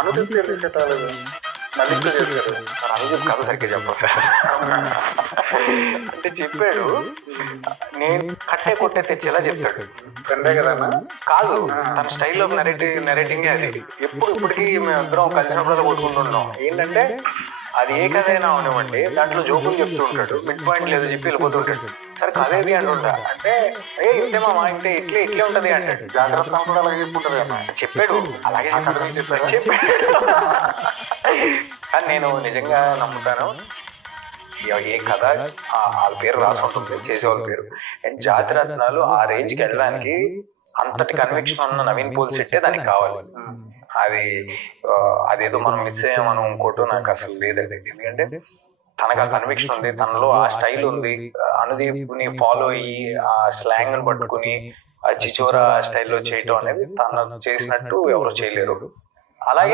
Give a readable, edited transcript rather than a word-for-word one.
అనుదీప్ పేరు చెప్పాలి, నలుగురు చెప్పారు. అనుదీప్ కథ సరిగ్గా చెప్పాలి సార్. అంటే చెప్పాడు, నేను కట్టే కొట్టే తెచ్చేలా చెప్తాడు. ఫ్రెండే కదా కాదు, తన స్టైల్లో నెరేటింగ్ అది. ఇప్పటికీ మేమిద్దరం కలిసినప్పుడు కొట్టుకుంటున్నాం. ఏంటంటే అది ఏ కథ అయినా అవనివ్వండి, దాంట్లో జోకులు చెప్తూ ఉంటాడు, మిడ్ పాయింట్ లేదు చెప్పి వెళ్ళిపోతుంటాడు. సరే కథ ఏది అంటుంటా అంటే, ఇంతే మా ఇంటే ఇట్లే ఉంటది అంటాడు. జాగ్రత్త కూడా అలాగే చెప్పుకుంటారు కదా చెప్పాడు, అలాగే చెప్పాడు. కానీ నేను నిజంగా నమ్ముతాను, ఏ కథ వాళ్ళ పేరు రాసి ఉంటుంది చేసేవాళ్ళ పేరు. అండ్ జాతిరత్నాలు ఆ రేంజ్కి వెళ్ళడానికి అంతటి కన్విక్షన్ ఉన్న నవీన్ పోల్ సెట్టే దానికి కావాలి. అదేదో మనం మిస్ అయ్యామని ఇంకోటో నాకు అసలు లేదండి. ఎందుకంటే తనకు ఆ కన్విక్షన్ ఉంది, తనలో ఆ స్టైల్ ఉంది. అనుదీప్ ని ఫాలో అయ్యి ఆ స్లాంగ్ ని పట్టుకుని ఆ చిచోరా స్టైల్లో చేయటం అనేది తను చేసినట్టు ఎవరు చేయలేరు. అలాగే